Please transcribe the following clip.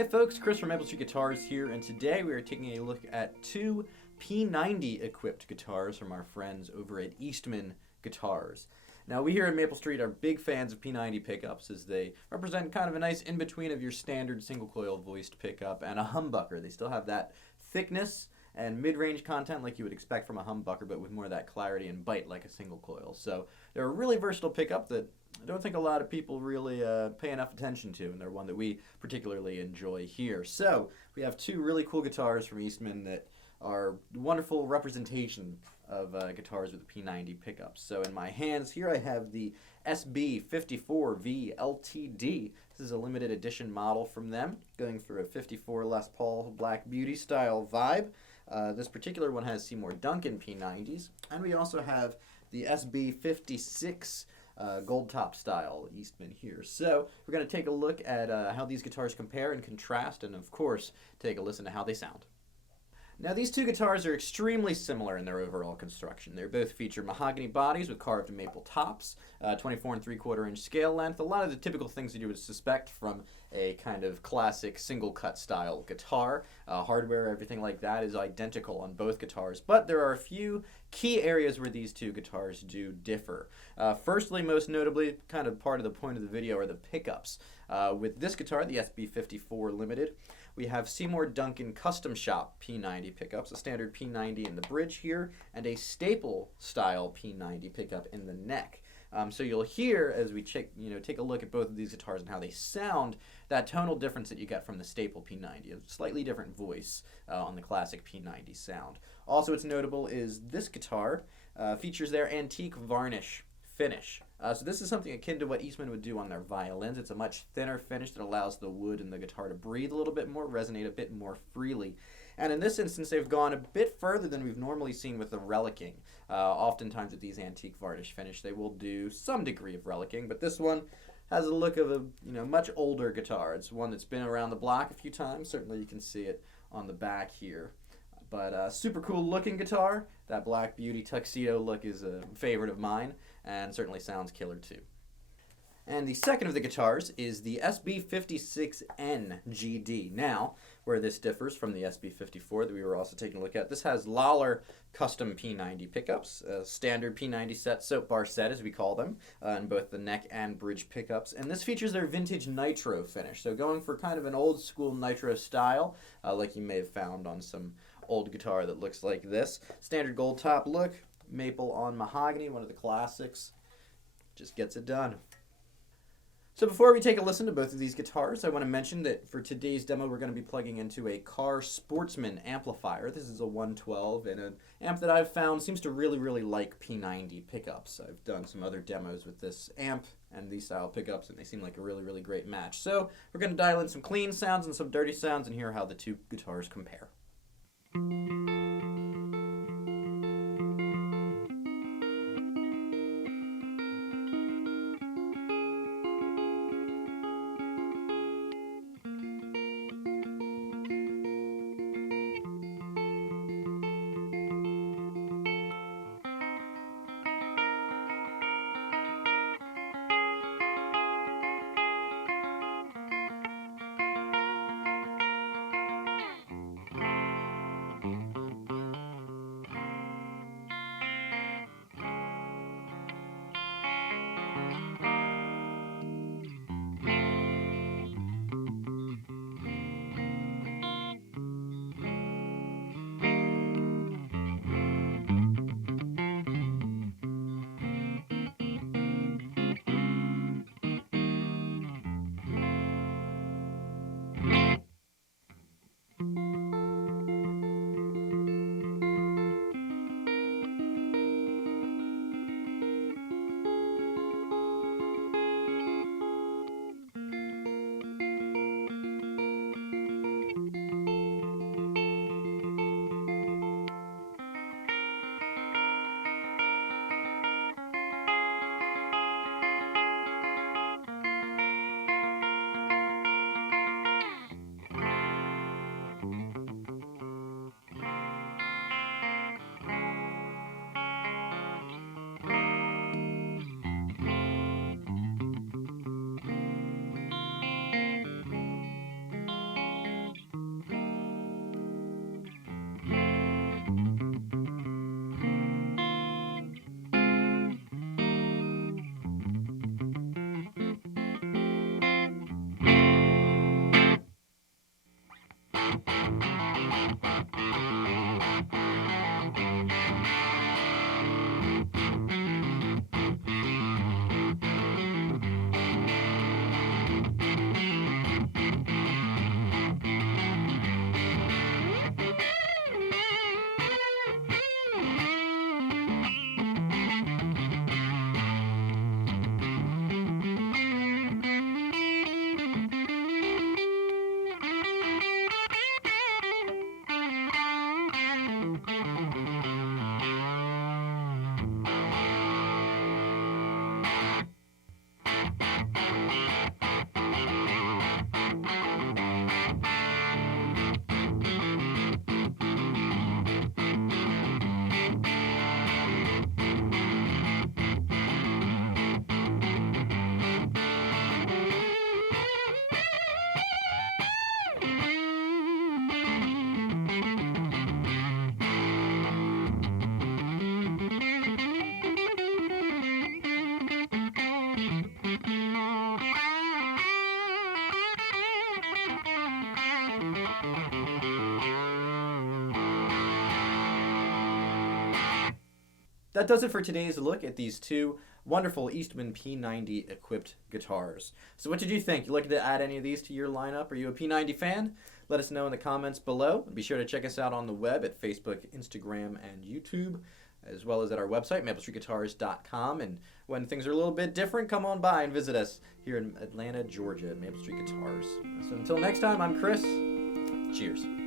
Hey folks, Chris from Maple Street Guitars here, and today we are taking a look at two P90 equipped guitars from our friends over at Eastman Guitars. Now we here at Maple Street are big fans of P90 pickups as they represent kind of a nice in-between of your standard single coil voiced pickup and a humbucker. They still have that thickness and mid-range content like you would expect from a humbucker, but with more of that clarity and bite like a single coil. So they're a really versatile pickup that I don't think a lot of people really pay enough attention to, and they're one that we particularly enjoy here. So we have two really cool guitars from Eastman that are wonderful representation of guitars with P90 pickups. So in my hands here I have the SB54 V-LTD. This is a limited edition model from them, going for a 54 Les Paul Black Beauty style vibe. This particular one has Seymour Duncan P90s, and we also have the SB56 gold top style Eastman here. So we're going to take a look at how these guitars compare and contrast, and of course take a listen to how they sound. Now these two guitars are extremely similar in their overall construction. They both feature mahogany bodies with carved maple tops, 24 3/4 inch scale length, a lot of the typical things that you would suspect from a kind of classic single cut style guitar. Hardware, everything like that is identical on both guitars, but there are a few key areas where these two guitars do differ. Firstly, most notably, kind of part of the point of the video are the pickups. With this guitar, the SB54 Limited, we have Seymour Duncan Custom Shop P90 pickups, a standard P90 in the bridge here, and a staple style P90 pickup in the neck. So you'll hear as we take a look at both of these guitars and how they sound, that tonal difference that you get from the staple P90, a slightly different voice on the classic P90 sound. Also, what's notable is this guitar features their antique Varnish Finish. So this is something akin to what Eastman would do on their violins. It's a much thinner finish that allows the wood and the guitar to breathe a little bit more, resonate a bit more freely. And in this instance, they've gone a bit further than we've normally seen with the relicking. Oftentimes with these antique varnish finish, they will do some degree of relicking, but this one has a look of a much older guitar. It's one that's been around the block a few times. Certainly you can see it on the back here. But super cool looking guitar. That Black Beauty tuxedo look is a favorite of mine, and certainly sounds killer too. And the second of the guitars is the SB56N GD. Now, where this differs from the SB54 that we were also taking a look at, this has Lollar custom P90 pickups, a standard P90 set, soap bar set as we call them, in both the neck and bridge pickups. And this features their vintage nitro finish, so going for kind of an old school nitro style, like you may have found on some old guitar that looks like this. Standard gold top look, maple on mahogany, one of the classics. Just gets it done. So before we take a listen to both of these guitars, I want to mention that for today's demo we're going to be plugging into a Car Sportsman amplifier. This is a 112 and an amp that I've found seems to really like P90 pickups. I've done some other demos with this amp and these style pickups, and they seem like a really great match. So we're going to dial in some clean sounds and some dirty sounds and hear how the two guitars compare. that does it for today's look at these two wonderful Eastman P90 equipped guitars. So what did you think? You looking to add any of these to your lineup? Are you a P90 fan? Let us know in the comments below. Be sure to check us out on the web at Facebook, Instagram, and YouTube, as well as at our website, maplestreetguitars.com. And when things are a little bit different, come on by and visit us here in Atlanta, Georgia at Maple Street Guitars. So until next time, I'm Chris. Cheers.